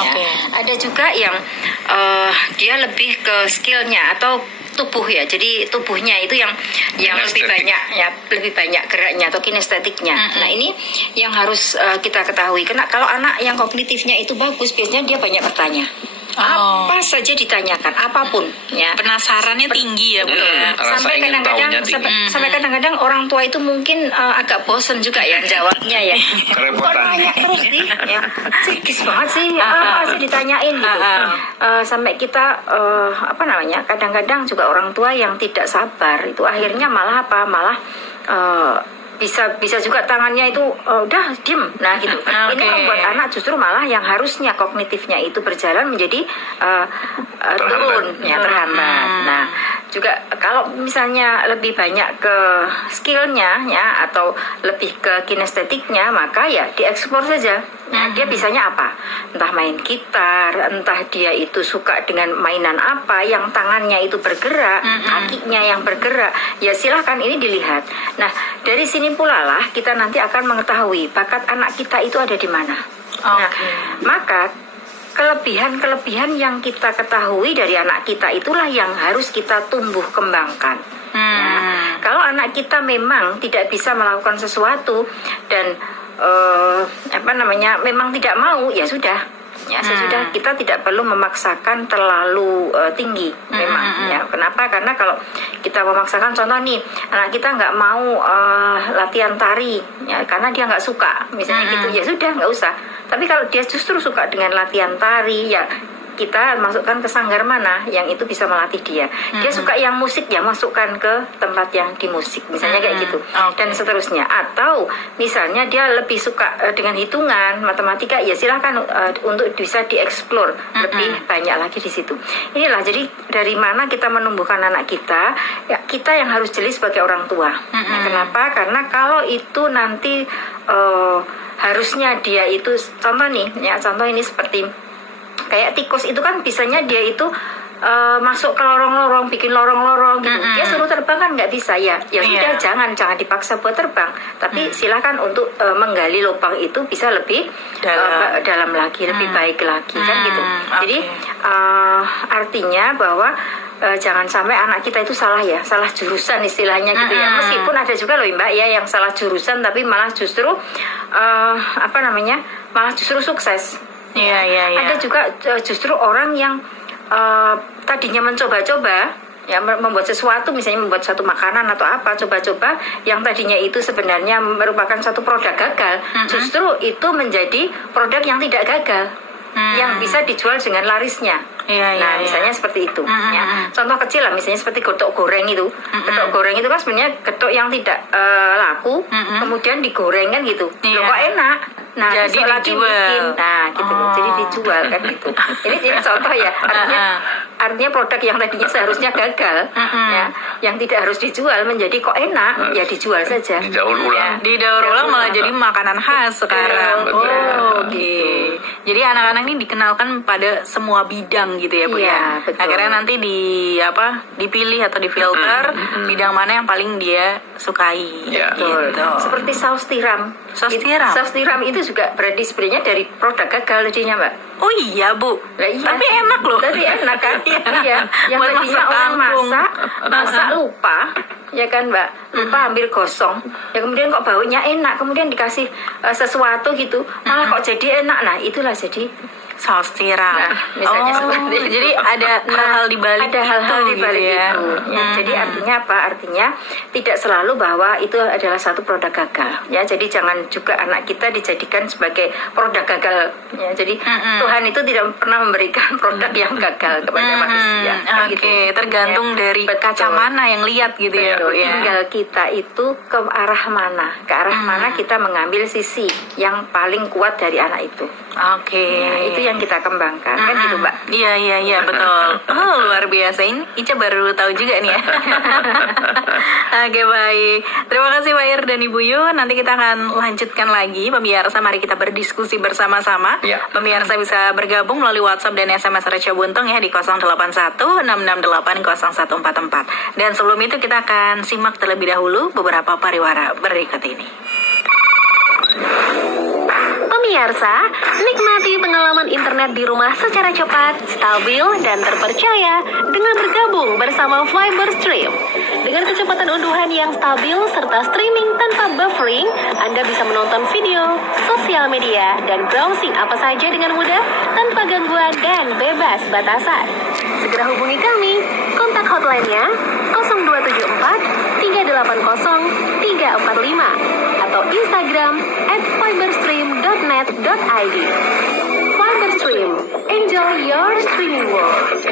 Okay. Ada juga yang dia lebih ke skillnya atau tubuh ya, jadi tubuhnya itu yang lebih banyak ya, lebih banyak geraknya atau kinestetiknya. Nah ini yang harus kita ketahui. Karena kalau anak yang kognitifnya itu bagus, biasanya dia banyak bertanya. Apa saja ditanyakan, apapun ya. Penasarannya tinggi ya Bu ya. Sampai kadang-kadang orang tua itu mungkin agak bosen juga ya jawabnya ya. Kok nanya terus sih ya. Sikis banget sih, apa sih ditanyain gitu. Sampai kita kadang-kadang juga orang tua yang tidak sabar itu akhirnya malah bisa juga tangannya itu udah diem, nah gitu. Ini membuat anak justru malah yang harusnya kognitifnya itu berjalan menjadi turun ya, terhambat. Nah juga kalau misalnya lebih banyak ke skillnya ya atau lebih ke kinestetiknya, maka ya dieksplor saja. Nah, dia bisanya apa? Entah main gitar, entah dia itu suka dengan mainan apa yang tangannya itu bergerak, kakinya yang bergerak. Ya silahkan ini dilihat. Nah, dari sini pula lah kita nanti akan mengetahui bakat anak kita itu ada di mana. Nah, maka kelebihan-kelebihan yang kita ketahui dari anak kita itulah yang harus kita tumbuh kembangkan. Nah, kalau anak kita memang tidak bisa melakukan sesuatu dan memang tidak mau, ya sudah ya sesudah, kita tidak perlu memaksakan terlalu tinggi memang ya. Kenapa? Karena kalau kita memaksakan, contoh nih anak kita nggak mau latihan tari ya karena dia nggak suka misalnya gitu, ya sudah nggak usah. Tapi kalau dia justru suka dengan latihan tari, ya kita masukkan ke sanggar mana yang itu bisa melatih dia. Dia suka yang musik, ya masukkan ke tempat yang di musik, misalnya kayak gitu. Dan seterusnya. Atau misalnya dia lebih suka dengan hitungan, matematika, ya silahkan untuk bisa dieksplor lebih banyak lagi di situ. Inilah jadi dari mana kita menumbuhkan anak kita, ya kita yang harus jeli sebagai orang tua. Nah, kenapa? Karena kalau itu nanti harusnya dia itu, contoh ini seperti kayak tikus itu kan bisanya dia itu masuk ke lorong-lorong, bikin lorong-lorong gitu. Dia suruh terbang kan nggak bisa ya. Ya sudah, jangan dipaksa buat terbang. Tapi silakan untuk menggali lubang itu bisa lebih dalam lagi, lebih baik lagi kan gitu. Jadi artinya bahwa jangan sampai anak kita itu salah jurusan istilahnya gitu ya. Meskipun ada juga loh Mbak ya yang salah jurusan tapi malah justru malah justru sukses. Ada juga justru orang yang tadinya mencoba-coba ya membuat sesuatu, misalnya membuat satu makanan atau apa, coba-coba yang tadinya itu sebenarnya merupakan satu produk gagal, justru itu menjadi produk yang tidak gagal, yang bisa dijual dengan larisnya. Misalnya seperti itu ya. Contoh kecil lah, misalnya seperti getuk goreng itu. Getuk goreng itu kan sebenarnya getuk yang tidak laku, kemudian digoreng kan gitu. Loh kok enak. Nah, jadi dijual. Jadi dijual kan gitu. Ini jadi contoh ya. Artinya produk yang tadinya seharusnya gagal ya, yang tidak harus dijual menjadi kok enak, ya dijual saja. Didaur ulang malah jadi makanan khas sekarang. Oke. Jadi anak-anak ini dikenalkan pada semua bidang gitu ya Bu ya. Akhirnya nanti dipilih atau difilter bidang mana yang paling dia sukai. Betul. Gitu. Seperti saus tiram. Saus tiram itu juga berarti sebenarnya dari produk gagal tadinya Mbak. Oh iya Bu. Tapi enak loh. Tapi enak kan? Iya. Yang tadinya orang masak lupa, ya kan Mbak, lupa ambil gosong. Ya kemudian kok baunya enak, kemudian dikasih sesuatu gitu, malah kok jadi enak. Nah itulah jadi saus tiram. Nah, misalnya seperti itu. Jadi ada hal-hal di balik itu. Ya, jadi artinya apa? Artinya tidak selalu bahwa itu adalah satu produk gagal. Ya, jadi jangan juga anak kita dijadikan sebagai produk gagal. Ya, jadi Tuhan itu tidak pernah memberikan produk yang gagal kepada manusia. Oke, tergantung dari kaca mana yang lihat gitu ya. Tinggal kita itu ke arah mana? Ke arah mana kita mengambil sisi yang paling kuat dari anak itu. Oke. Nah, itu yang kita kembangkan kan gitu Mbak. Iya betul. Luar biasa, ini Ica baru tahu juga nih ya. Oke, baik. Terima kasih Pak Ir dan Ibu Yu. Nanti kita akan lanjutkan lagi pemirsa, mari kita berdiskusi bersama-sama. Pemirsa bisa bergabung melalui WhatsApp dan SMS Reca Buntung ya di 0816680144. Dan sebelum itu kita akan simak terlebih dahulu beberapa pariwara berikut ini. pemirsa, nikmati pengalaman internet di rumah secara cepat, stabil, dan terpercaya dengan bergabung bersama Fiberstream. Dengan kecepatan unduhan yang stabil serta streaming tanpa buffering, Anda bisa menonton video, sosial media, dan browsing apa saja dengan mudah tanpa gangguan dan bebas batasan. Segera hubungi kami, kontak hotline-nya 0274 380 345 atau Instagram @fiberstream.net.id. Fiberstream, enjoy your streaming world.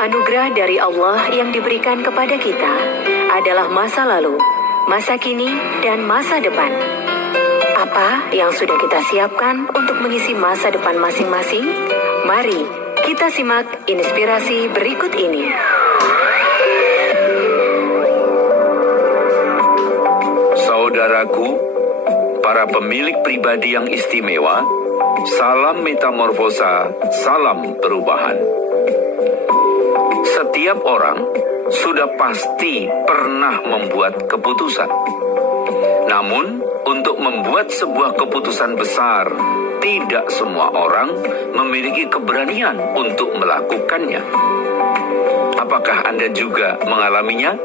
Anugerah dari Allah yang diberikan kepada kita adalah masa lalu, masa kini, dan masa depan. Apa yang sudah kita siapkan untuk mengisi masa depan masing-masing? Mari kita simak inspirasi berikut ini. Saudaraku, para pemilik pribadi yang istimewa, salam metamorfosa, salam perubahan. Setiap orang sudah pasti pernah membuat keputusan. Namun, untuk membuat sebuah keputusan besar, tidak semua orang memiliki keberanian untuk melakukannya. Apakah Anda juga mengalaminya?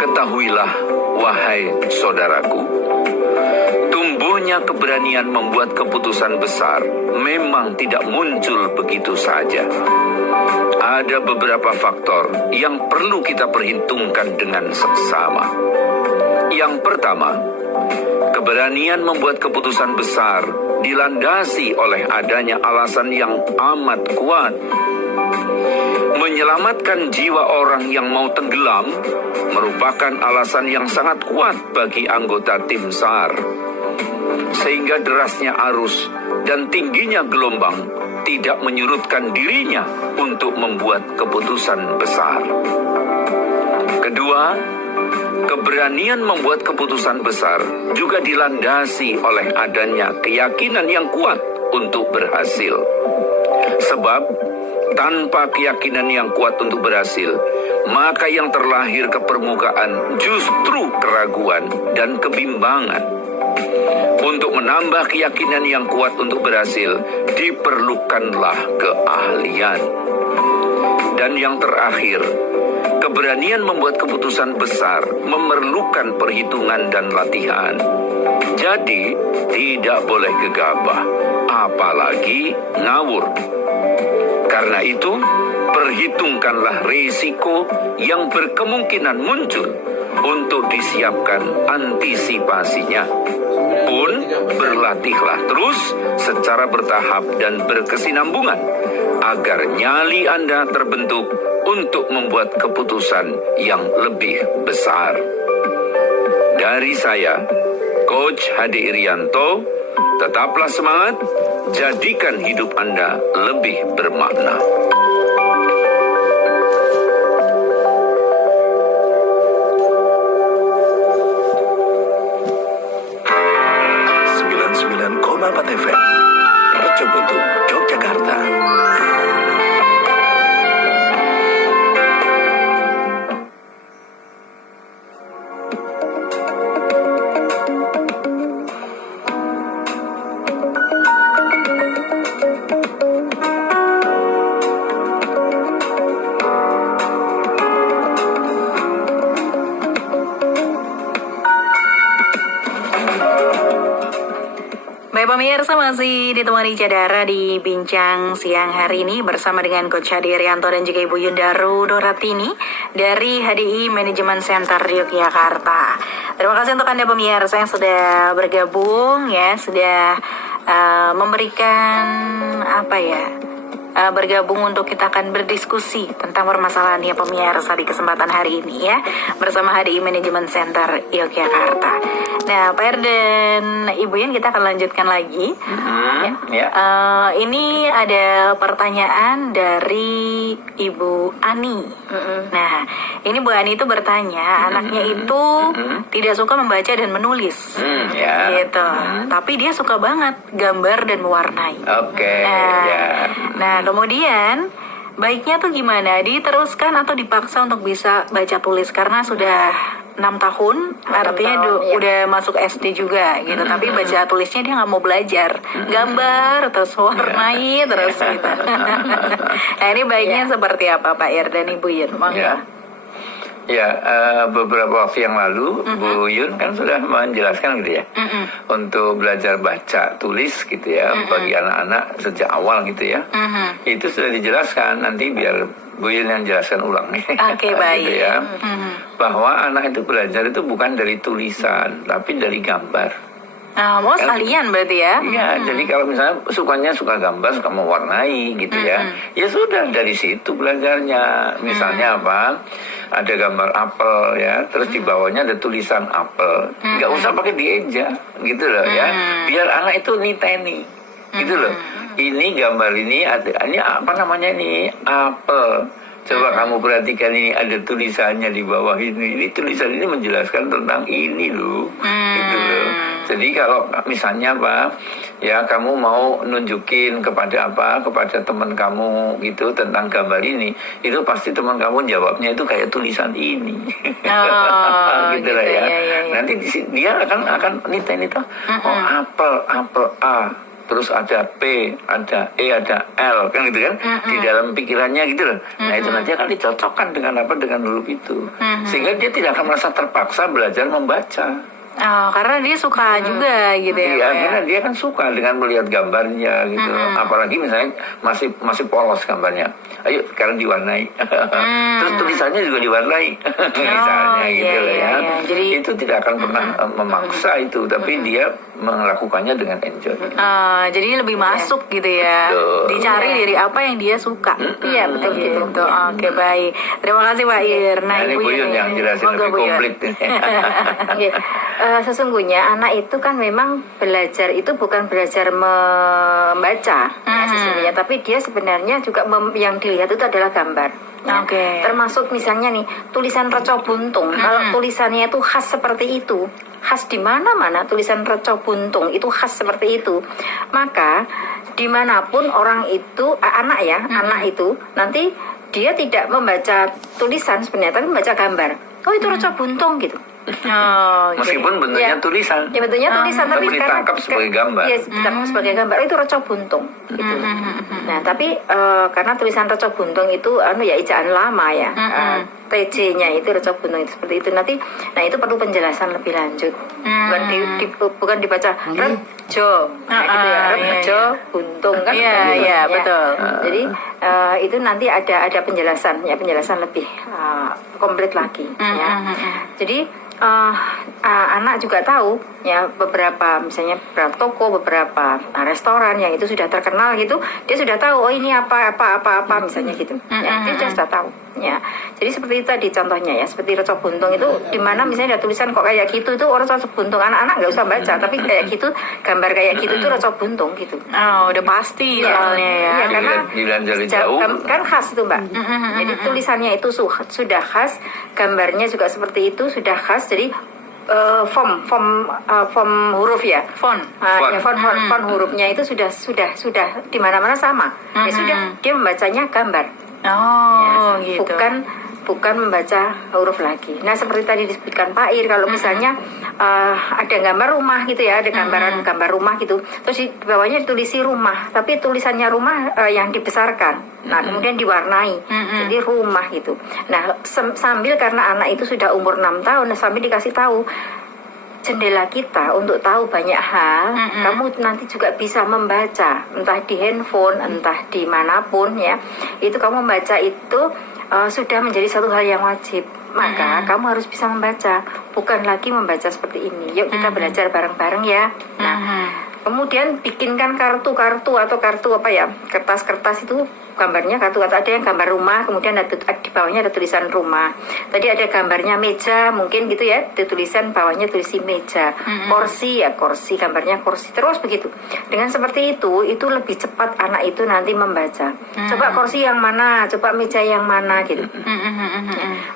Ketahuilah, wahai saudaraku, tumbuhnya keberanian membuat keputusan besar memang tidak muncul begitu saja. Ada beberapa faktor yang perlu kita perhitungkan dengan seksama. Yang pertama, keberanian membuat keputusan besar dilandasi oleh adanya alasan yang amat kuat. Menyelamatkan jiwa orang yang mau tenggelam merupakan alasan yang sangat kuat bagi anggota tim SAR. Sehingga derasnya arus dan tingginya gelombang tidak menyurutkan dirinya untuk membuat keputusan besar. Kedua, keberanian membuat keputusan besar juga dilandasi oleh adanya keyakinan yang kuat untuk berhasil. Sebab, tanpa keyakinan yang kuat untuk berhasil, maka yang terlahir ke permukaan justru keraguan dan kebimbangan. Untuk menambah keyakinan yang kuat untuk berhasil, diperlukanlah keahlian. Dan yang terakhir, keberanian membuat keputusan besar memerlukan perhitungan dan latihan. Jadi, tidak boleh gegabah, apalagi ngawur. Karena itu, perhitungkanlah risiko yang berkemungkinan muncul untuk disiapkan antisipasinya. Pun berlatihlah terus secara bertahap dan berkesinambungan agar nyali Anda terbentuk untuk membuat keputusan yang lebih besar. Dari saya, Coach Hadi Irianto, tetaplah semangat, jadikan hidup Anda lebih bermakna. FM, Rojo Buntu, Yogyakarta. Baik pemirsa, masih ditemani Cadara di Bincang Siang hari ini bersama dengan Coach Hadi Irianto dan juga Ibu Yundaru Doratini dari HDI Management Center Yogyakarta. Terima kasih untuk Anda pemirsa yang sudah bergabung ya, sudah memberikan bergabung untuk kita akan berdiskusi tentang permasalahan ya pemirsa di kesempatan hari ini ya bersama HDI Management Center Yogyakarta. Nah, Pak Er dan Ibu Yun, kita akan lanjutkan lagi. Ya. Ini ada pertanyaan dari Ibu Ani. Nah, ini Bu Ani itu bertanya, anaknya itu tidak suka membaca dan menulis, gitu. Tapi dia suka banget gambar dan mewarnai. Oke. Nah, kemudian baiknya tuh gimana? Diteruskan atau dipaksa untuk bisa baca tulis karena sudah 6 tahun, artinya udah masuk SD juga gitu. Tapi baca tulisnya dia nggak mau belajar, gambar terus warnai terus gitu. Nah, ini baiknya seperti apa Pak Ir dan Ibu Yun? Beberapa waktu yang lalu Bu Yun kan sudah menjelaskan gitu ya, untuk belajar baca tulis gitu ya bagi anak-anak sejak awal gitu ya. Itu sudah dijelaskan, nanti biar Bu Yun yang jelaskan ulang. Oke, baik. Gitu ya. Bahwa anak itu belajar itu bukan dari tulisan, tapi dari gambar. Nah, mau sekalian berarti ya? Iya, jadi kalau misalnya suka gambar, suka mewarnai gitu ya, ya sudah dari situ belajarnya. Misalnya apa? Ada gambar apel ya, terus di bawahnya ada tulisan apel. Nggak usah pakai dieja, gitu loh ya. Biar anak itu niteni, gitu loh. Ini gambar ini apa namanya ini? Apel. Coba kamu perhatikan ini ada tulisannya di bawah ini. Ini tulisan ini menjelaskan tentang ini loh. Gitu loh. Jadi kalau misalnya apa, ya kamu mau nunjukin kepada teman kamu gitu tentang gambar ini, itu pasti teman kamu jawabnya itu kayak tulisan ini. Gitu lah ya. Nanti dia akan nita-nita. Oh, apel A. Terus ada P, ada E, ada L, kan gitu kan? Di dalam pikirannya gitu loh. Nah itu nanti akan dicocokkan dengan huruf itu. Sehingga dia tidak akan merasa terpaksa belajar membaca. Oh, karena dia suka juga gitu ya. Iya, karena dia kan suka dengan melihat gambarnya gitu. Apalagi misalnya masih polos gambarnya. Ayo sekarang diwarnai. Terus tulisannya juga diwarnai. Misalnya gitu loh ya. Jadi itu tidak akan pernah memaksa itu, tapi dia melakukannya dengan enjoy. Jadi lebih masuk gitu ya. Betul. Dicari dari apa yang dia suka. Iya, betul gitu. Oke, baik. Terima kasih Pak Ir. Nah, Ibu Yun yang jelasin lebih komplit. Sesungguhnya anak itu kan memang belajar itu bukan belajar membaca sesungguhnya, tapi dia sebenarnya juga yang dilihat itu adalah gambar. Termasuk misalnya nih tulisan Reco Buntung. Kalau tulisannya itu khas seperti itu, khas di mana-mana tulisan Reco Buntung itu khas seperti itu, maka dimanapun orang itu anak itu nanti dia tidak membaca tulisan sebenarnya, tapi membaca gambar. Oh itu Reco Buntung gitu. Meskipun bentuknya tulisan. Ya bentuknya tulisan, tapi ditangkap sebagai gambar. Iya, ditangkap sebagai gambar. Itu Reco Buntung gitu. Nah, tapi karena tulisan Reco Buntung itu ejaan lama ya. TJ-nya itu Reco Buntung itu seperti itu. Nanti itu perlu penjelasan lebih lanjut. Bukan dibaca Rejo. Gitu ya. Rejo Buntung kan. Iya, betul. Jadi itu nanti ada penjelasan lebih komplit lagi ya. Jadi anak juga tahu ya beberapa misalnya beberapa toko, beberapa restoran yang itu sudah terkenal gitu, dia sudah tahu oh ini apa misalnya gitu. Ya, dia sudah tahu ya. Jadi seperti itu tadi contohnya ya, seperti Reco Buntung itu di mana misalnya ada tulisan kok kayak gitu itu orang Reco Buntung, anak-anak nggak usah baca, tapi kayak gitu gambar kayak gitu itu Reco Buntung gitu. Udah pasti soalnya ya. Iya, karena jauh kan khas itu Mbak. Jadi tulisannya itu sudah khas, gambarnya juga seperti itu sudah khas. Jadi form huruf ya, font hurufnya itu sudah di mana-mana sama. Ya sudah dia membacanya gambar. Gitu. Bukan membaca huruf lagi. Nah seperti tadi disebutkan Pak Ir, kalau misalnya ada gambar rumah gitu ya, ada gambar rumah gitu, terus di bawahnya ditulisi rumah, tapi tulisannya rumah yang dibesarkan. Nah kemudian diwarnai, jadi rumah gitu. Nah sambil karena anak itu sudah umur 6 tahun, sambil dikasih tahu jendela kita untuk tahu banyak hal. Kamu nanti juga bisa membaca, entah di handphone, entah di manapun ya. Itu kamu membaca itu sudah menjadi satu hal yang wajib. Maka kamu harus bisa membaca, bukan lagi membaca seperti ini. Yuk kita belajar bareng-bareng ya. Nah, kemudian bikinkan kartu-kartu atau kartu kertas-kertas itu gambarnya kartu atau ada yang gambar rumah, kemudian di bawahnya ada tulisan rumah. Tadi ada gambarnya meja, mungkin gitu ya, ada tulisan bawahnya tulisan meja. Kursi ya kursi, gambarnya kursi. Terus begitu. Dengan seperti itu lebih cepat anak itu nanti membaca. Coba kursi yang mana, coba meja yang mana gitu.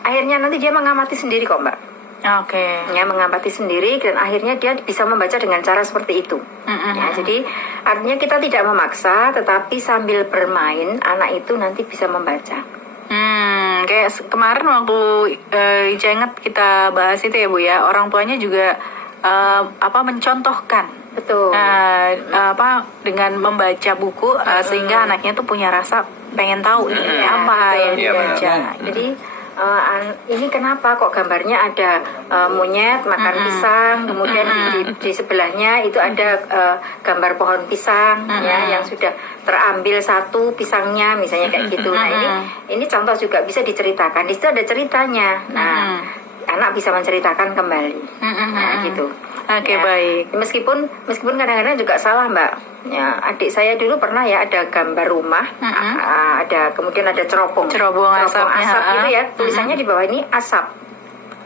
Akhirnya nanti dia mengamati sendiri kok, Mbak. Oke. Ya, mengamati sendiri dan akhirnya dia bisa membaca dengan cara seperti itu. Ya, jadi artinya kita tidak memaksa, tetapi sambil bermain anak itu nanti bisa membaca. Kayak kemarin waktu Ica ingat kita bahas itu ya Bu ya, orang tuanya juga mencontohkan. Betul. Dengan membaca buku sehingga anaknya tuh punya rasa pengen tahu nih apa yang dibaca. Jadi ini kenapa kok gambarnya ada monyet makan pisang, kemudian di sebelahnya itu ada gambar pohon pisang ya yang sudah terambil satu pisangnya misalnya kayak gitu. Nah ini contoh juga bisa diceritakan. Di situ ada ceritanya. Nah anak bisa menceritakan kembali. Nah gitu. Oke, ya. baik. Meskipun kadang-kadang juga salah, Mbak. Ya, adik saya dulu pernah ya ada gambar rumah, kemudian ada cerobong asap gitu ya. Tulisannya di bawah ini asap.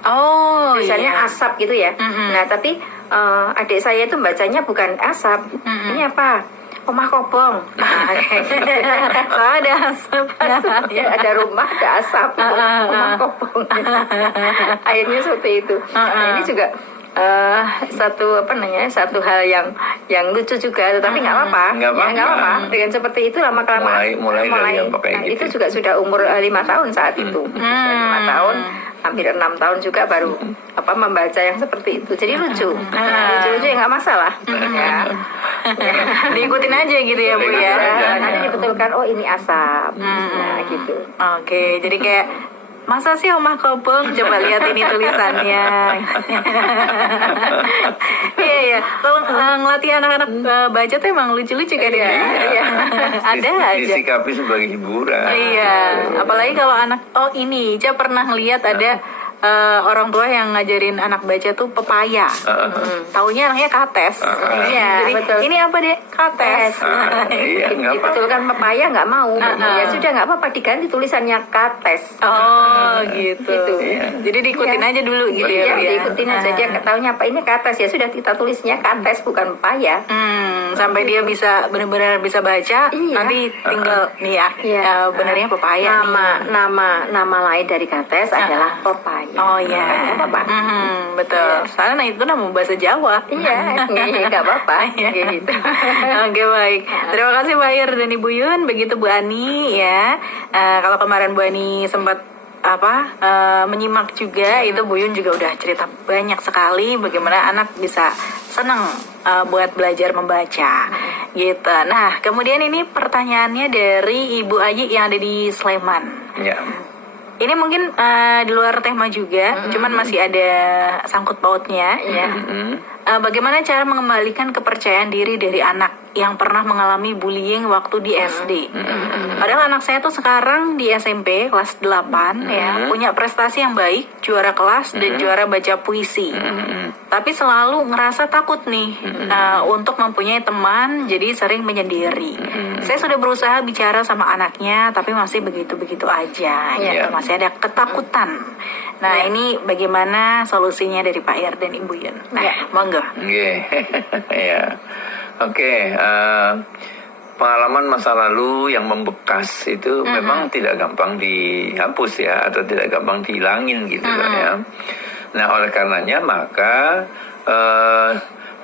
Oh, tulisannya iya. asap gitu ya. Nah, tapi adik saya itu bacanya bukan asap. Ini apa? Rumah kobong. Ada asap. Ya, ada rumah, ada asap. Rumah kobong. Akhirnya seperti itu. Nah, ini juga satu hal yang lucu juga, tetapi nggak apa-apa. Nggak apa-apa. Dengan seperti itu lama kelamaan mulai dari yang pakai itu juga sudah umur 5 tahun saat itu. 5 tahun, hampir 6 tahun juga baru membaca yang seperti itu. Jadi lucu ya nggak masalah. Ya. Diikutin aja gitu ya Bu ya. Nanti dibetulkan, oh ini asap. Nah gitu. Oke, jadi kayak masa sih Omah Kobong? Coba lihat ini tulisannya. Iya. Kalau ngelatih anak-anak baca tuh emang lucu-lucu kan ya. Ada aja. Disikapi sebagai hiburan. Iya. Apalagi kalau anak, ini Ica pernah ngeliat ada orang tua yang ngajarin anak baca tuh pepaya. Taunya anaknya kates. Iya, Jadi betul. ini apa deh? Kates. Iya, nggak apa-apa. Dibetulkan pepaya nggak mau. Ya sudah nggak apa-apa, diganti tulisannya kates. Oh gitu. Jadi diikutin aja dulu gitu ya. Iya, Bu, ya. diikutin aja. Dia taunya apa ini kates, ya sudah kita tulisnya kates bukan pepaya. Sampai dia bisa benar-benar bisa baca. Iya. Nanti tinggal nih ya. Benernya pepaya. Nama lain dari kates adalah pepaya. Oh iya. Nggak apa-apa. Betul. Soalnya itu nama bahasa Jawa. Iya, nggak apa-apa. Gitu. Oke, baik. Terima kasih Mbak Ir dan Ibu Yun. Begitu Bu Ani ya. Kalau kemarin Bu Ani sempat menyimak juga, itu Bu Yun juga udah cerita banyak sekali bagaimana anak bisa senang buat belajar membaca gitu. Nah, kemudian ini pertanyaannya dari Ibu Ayi yang ada di Sleman. Ya. Ini mungkin di luar tema juga, cuman masih ada sangkut pautnya. Ya. Bagaimana cara mengembalikan kepercayaan diri dari anak yang pernah mengalami bullying waktu di SD? Padahal anak saya tuh sekarang di SMP kelas 8 ya, punya prestasi yang baik, juara kelas dan juara baca puisi. Tapi selalu ngerasa takut nih untuk mempunyai teman, jadi sering menyendiri. Saya sudah berusaha bicara sama anaknya, tapi masih begitu-begitu aja. Gitu. Masih ada ketakutan. Nah, ini bagaimana solusinya dari Pak Ir dan Ibu Yun? Nah, monggo. Ya. Oke. Pengalaman masa lalu yang membekas itu memang tidak gampang dihapus ya, atau tidak gampang dihilangin gitu ya. Nah, oleh karenanya maka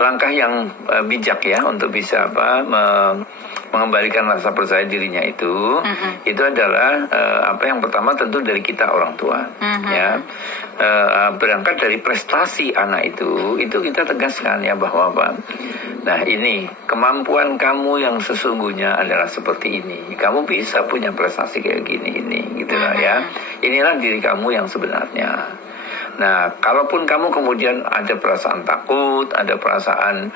langkah yang bijak ya untuk bisa mengembalikan rasa percaya dirinya itu adalah yang pertama tentu dari kita orang tua ya. Berangkat dari prestasi anak itu kita tegaskan ya bahwa nah ini kemampuan kamu yang sesungguhnya adalah seperti ini, kamu bisa punya prestasi kayak gini gitu lah ya. Inilah diri kamu yang sebenarnya. Nah, kalaupun kamu kemudian ada perasaan takut, ada perasaan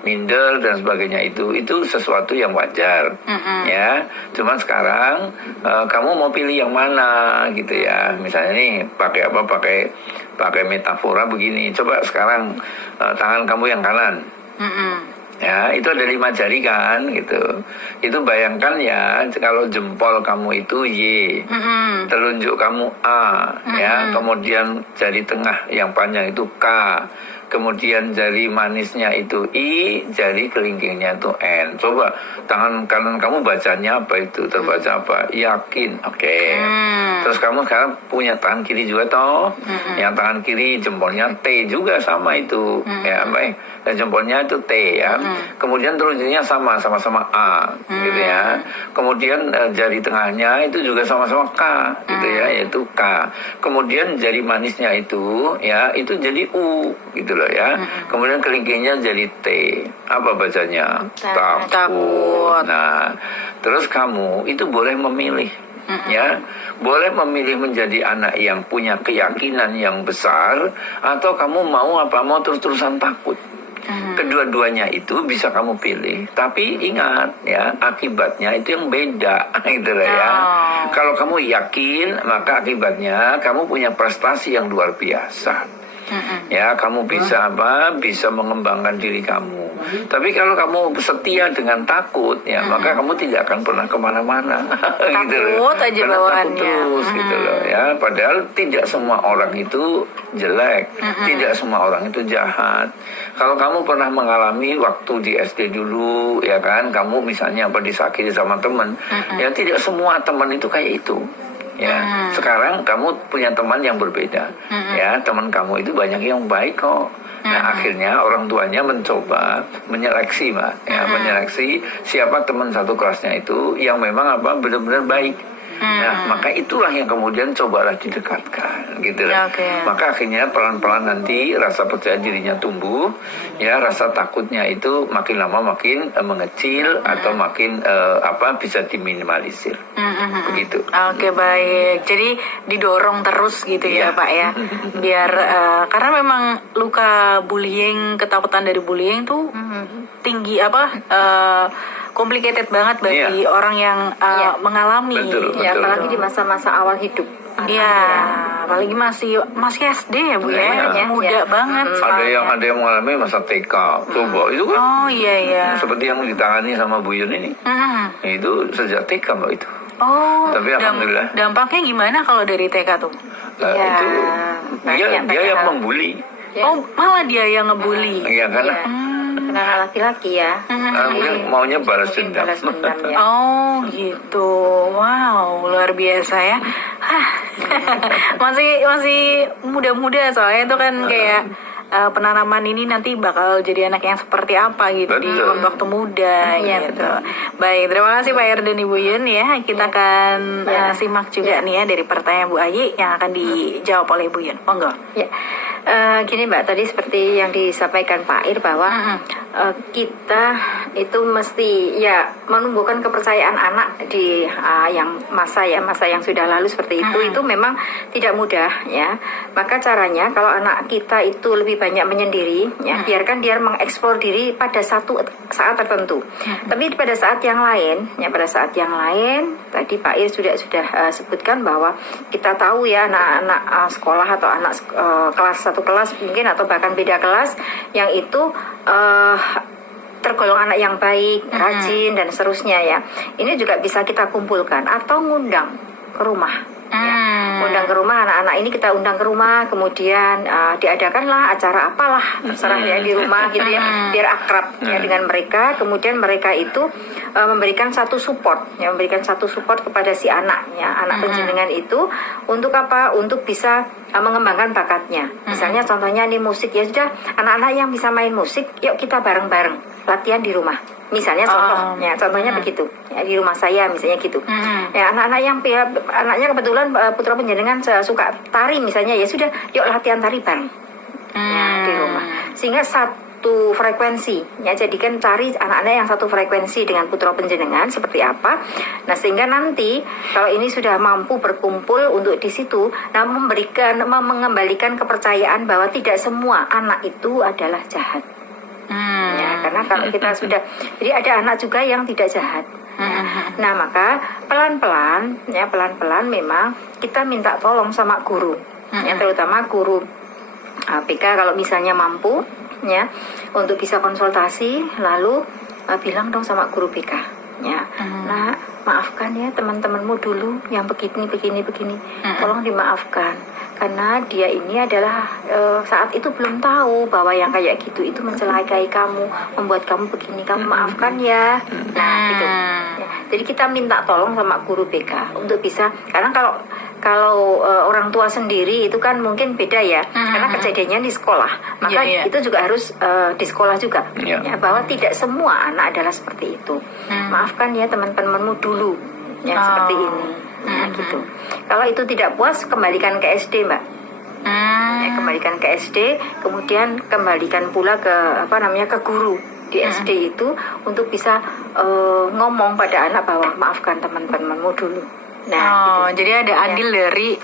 minder dan sebagainya, itu sesuatu yang wajar, ya. Cuman sekarang kamu mau pilih yang mana, gitu ya. Misalnya nih pakai metafora begini. Coba sekarang tangan kamu yang kanan, Ya, itu ada 5 jari kan, gitu. Itu bayangkan ya, kalau jempol kamu itu Y, telunjuk kamu A, ya. Kemudian jari tengah yang panjang itu K, kemudian jari manisnya itu I, jari kelingkingnya itu N. Coba tangan kanan kamu bacanya apa itu? Terbaca apa? Yakin. Oke. Terus kamu sekarang punya tangan kiri juga toh. Yang tangan kiri jempolnya T juga sama itu. Ya, baik. Dan jempolnya itu T ya. Kemudian telunjuknya sama-sama A gitu ya. Kemudian jari tengahnya itu juga sama-sama K gitu ya, yaitu K. Kemudian jari manisnya itu ya, itu jadi U gitu loh ya. Kemudian kelingkingnya jadi T. Apa bacanya? Takut. Nah, terus kamu itu boleh memilih. Ya, boleh memilih menjadi anak yang punya keyakinan yang besar, atau kamu mau terus-terusan takut. Kedua-duanya itu bisa kamu pilih, tapi ingat ya, akibatnya itu yang beda gitu loh ya. Kalau kamu yakin, maka akibatnya kamu punya prestasi yang luar biasa. Ya, kamu bisa bisa mengembangkan diri kamu. Tapi kalau kamu setia dengan takut, ya maka kamu tidak akan pernah kemana-mana. Gitu loh. Takut aja Karena bawaannya. takut terus gitu loh ya. Padahal tidak semua orang itu jelek, tidak semua orang itu jahat. Kalau kamu pernah mengalami waktu di SD dulu, ya kan, kamu misalnya disakiti sama teman, ya tidak semua teman itu kayak itu. Ya, sekarang kamu punya teman yang berbeda. Ya, teman kamu itu banyak yang baik kok. Nah, akhirnya orang tuanya mencoba menyeleksi, Mbak. Ya, menyeleksi siapa teman satu kelasnya itu yang memang benar-benar baik. Nah, maka itulah yang kemudian cobalah didekatkan, gitu loh. Maka akhirnya pelan-pelan nanti rasa percaya dirinya tumbuh, ya, rasa takutnya itu makin lama makin mengecil atau makin bisa diminimalisir. Begitu. Oke, baik. Jadi didorong terus gitu ya, Pak ya. Biar karena memang luka bullying, ketakutan dari bullying tuh tinggi complicated banget bagi orang yang mengalami. Betul. Ya, apalagi di masa-masa awal hidup. Iya, apalagi masih SD ya, Bu ya. Muda banget. Ada yang mengalami masa TK. Coba itu kan. Oh iya. Seperti yang ditangani sama Bu Yun ini. Itu sejak TK, Mbak, itu. Oh, tapi alhamdulillah. Dampaknya gimana kalau dari TK tuh? Itu dia yang membuli. Oh, malah dia yang ngebully. Iya, karena Karena laki-laki ya. mungkin maunya balas dendam. Ya. Oh gitu, wow, luar biasa ya. masih muda-muda soalnya itu kan kayak penanaman ini nanti bakal jadi anak yang seperti apa gitu. Betul. Di waktu muda gitu. Baik, terima kasih Pak Er dan Ibu Yun ya. Kita akan simak juga nih ya dari pertanyaan Bu Ayi yang akan dijawab oleh Ibu Yun. Monggo. Ya. Gini Mbak, tadi seperti yang disampaikan Pak Ir bahwa kita itu mesti menumbuhkan kepercayaan anak di masa yang sudah lalu seperti itu memang tidak mudah ya. Maka caranya kalau anak kita itu lebih banyak menyendiri ya, biarkan dia mengeksplor diri pada satu saat tertentu. Tapi pada saat yang lain tadi Pak Ir sudah sebutkan bahwa kita tahu ya anak-anak sekolah atau anak kelas satu kelas mungkin atau bahkan beda kelas yang itu tergolong anak yang baik, rajin dan seterusnya ya. Ini juga bisa kita kumpulkan atau ngundang ke rumah. Undang ke rumah anak-anak ini, kita undang ke rumah, kemudian diadakanlah acara apalah terserah ya di rumah gitu ya, biar akrab ya dengan mereka. Kemudian mereka itu memberikan satu support kepada si anaknya, anak penjenengan itu untuk apa? Untuk bisa mengembangkan bakatnya. Misalnya contohnya nih musik, ya sudah anak-anak yang bisa main musik, yuk kita bareng-bareng latihan di rumah. Misalnya contohnya begitu ya, di rumah saya misalnya gitu. Ya anak-anak yang anaknya kebetulan putra penjenengan suka tari misalnya, ya sudah yuk latihan tari bareng ya di rumah, sehingga satu frekuensi ya, jadikan cari anak-anak yang satu frekuensi dengan putra penjenengan seperti apa. Nah sehingga nanti kalau ini sudah mampu berkumpul untuk di situ, nah mengembalikan kepercayaan bahwa tidak semua anak itu adalah jahat. Ya, karena kalau kita sudah, jadi ada anak juga yang tidak jahat. Nah maka pelan-pelan memang kita minta tolong sama guru, ya terutama guru PK kalau misalnya mampu, ya untuk bisa konsultasi, lalu bilang dong sama guru BK, ya, nah maafkan ya teman-temanmu dulu yang begini, tolong dimaafkan. Karena dia ini adalah saat itu belum tahu bahwa yang kayak gitu itu mencelakai kamu, membuat kamu begini, kamu maafkan ya. Nah gitu. Ya. Jadi kita minta tolong sama guru BK untuk bisa, karena kalau orang tua sendiri itu kan mungkin beda ya, karena kejadiannya di sekolah, maka itu juga harus di sekolah juga, ya, bahwa tidak semua anak adalah seperti itu. Maafkan ya teman-temanmu dulu, ya seperti ini. Nah gitu. Kalau itu tidak puas, kembalikan ke SD, Mbak. Ya, kembalikan ke SD, kemudian kembalikan pula ke ke guru di SD itu untuk bisa ngomong pada anak bahwa maafkan teman-temanmu dulu. Nah, gitu. Jadi ada adil dari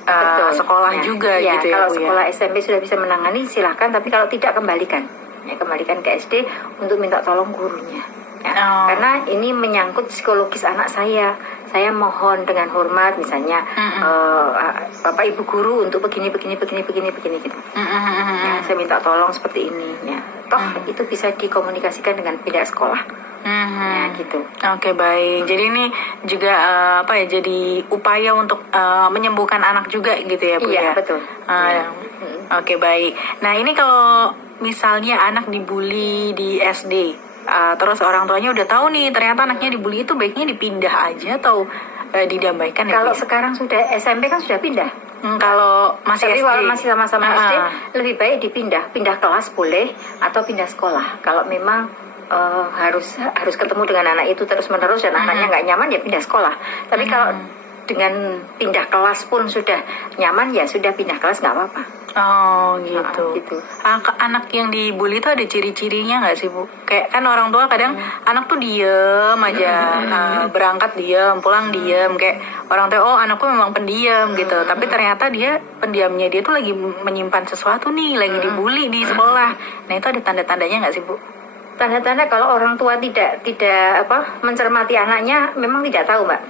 sekolah juga ya, gitu ya. Kalau Bu, sekolah SMP sudah bisa menangani, silahkan. Tapi kalau tidak, kembalikan. Ya, kembalikan ke SD untuk minta tolong gurunya. Ya, karena ini menyangkut psikologis anak saya. Saya mohon dengan hormat, misalnya Bapak Ibu guru untuk begini gitu. Ya, saya minta tolong seperti ini. Ya, toh itu bisa dikomunikasikan dengan pihak sekolah. Ya, gitu. Oke, baik. Jadi ini juga jadi upaya untuk menyembuhkan anak juga gitu ya Bu? Iya, ya? betul. Oke, baik. Nah ini kalau misalnya anak dibully di SD, terus orang tuanya udah tahu nih ternyata anaknya dibully, itu baiknya dipindah aja atau didamaikan ya? Kalau sekarang sudah SMP kan sudah pindah. Kalau masih Tapi SD, kalau masih sama-sama SD, lebih baik pindah kelas boleh, atau pindah sekolah. Kalau memang harus ketemu dengan anak itu terus menerus dan anaknya nggak nyaman, ya pindah sekolah. Tapi kalau dengan pindah kelas pun sudah nyaman, ya sudah pindah kelas, nggak apa-apa. Oh gitu. Gitu. Anak yang dibully itu ada ciri-cirinya nggak sih Bu? Kayak kan orang tua kadang anak tuh diem aja, berangkat diem, pulang diem. Kayak orang tua, anakku memang pendiam gitu. Tapi ternyata pendiamnya dia tuh lagi menyimpan sesuatu nih, lagi dibully di sekolah. Nah itu ada tanda-tandanya nggak sih Bu? Tanda-tanda kalau orang tua tidak mencermati anaknya, memang tidak tahu, Mbak.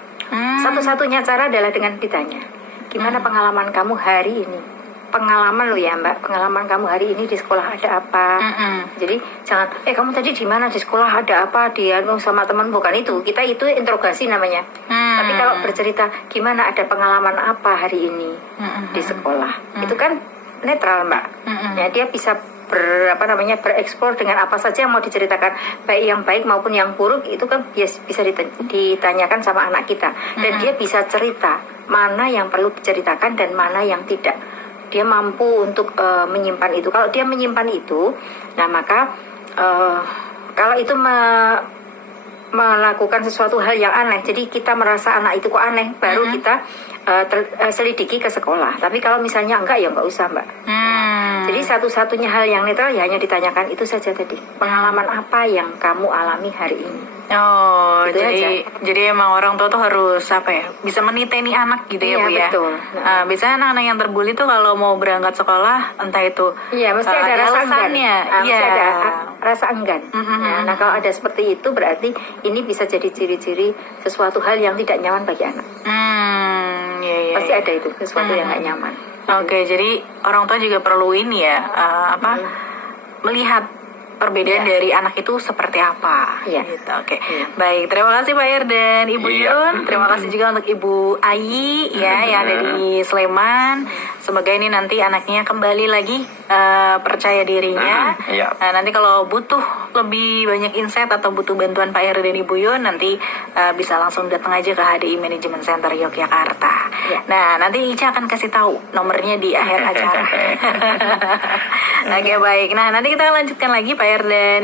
Satu-satunya cara adalah dengan ditanya, gimana pengalaman kamu hari ini? Pengalaman lo ya Mbak, pengalaman kamu hari ini di sekolah ada apa? Jadi jangan, kamu tadi di mana di sekolah, ada apa dia sama teman, bukan itu. Kita itu interogasi namanya. Tapi kalau bercerita gimana, ada pengalaman apa hari ini di sekolah, itu kan netral Mbak. Ya, dia bisa bereksplor dengan apa saja yang mau diceritakan, baik yang baik maupun yang buruk, itu kan bisa ditanyakan sama anak kita, dan dia bisa cerita mana yang perlu diceritakan dan mana yang tidak. Dia mampu untuk menyimpan itu. Kalau dia menyimpan itu, nah maka kalau itu melakukan sesuatu hal yang aneh, jadi kita merasa anak itu kok aneh, baru kita selidiki ke sekolah. Tapi kalau misalnya enggak, ya enggak usah Mbak. Jadi satu-satunya hal yang netral ya hanya ditanyakan itu saja tadi, pengalaman apa yang kamu alami hari ini. Oh, gitu jadi emang orang tua tuh harus bisa meniteni anak gitu ya Bu ya. Betul. Nah, biasanya anak-anak yang terbully tuh kalau mau berangkat sekolah, entah itu mesti ada rasa enggan. Mesti ada rasa enggan. Nah, kalau ada seperti itu berarti ini bisa jadi ciri-ciri sesuatu hal yang tidak nyaman bagi anak. Pasti ada itu sesuatu yang nggak nyaman. Oke, jadi orang tua juga perlu ini ya, melihat perbedaan dari anak itu seperti apa. Gitu. Oke. Baik, terima kasih Pak Ir dan Ibu Yun. Terima kasih juga untuk Ibu Ayi yang ada di Sleman. Semoga ini nanti anaknya kembali lagi percaya dirinya. Nah, nanti kalau butuh lebih banyak insight atau butuh bantuan Pak Ir dan Ibu Yun, nanti bisa langsung datang aja ke HDI Management Center Yogyakarta. Nah, nanti Ica akan kasih tahu nomornya di akhir acara. Oke, baik. Nah, nanti kita lanjutkan lagi Pak Ir dan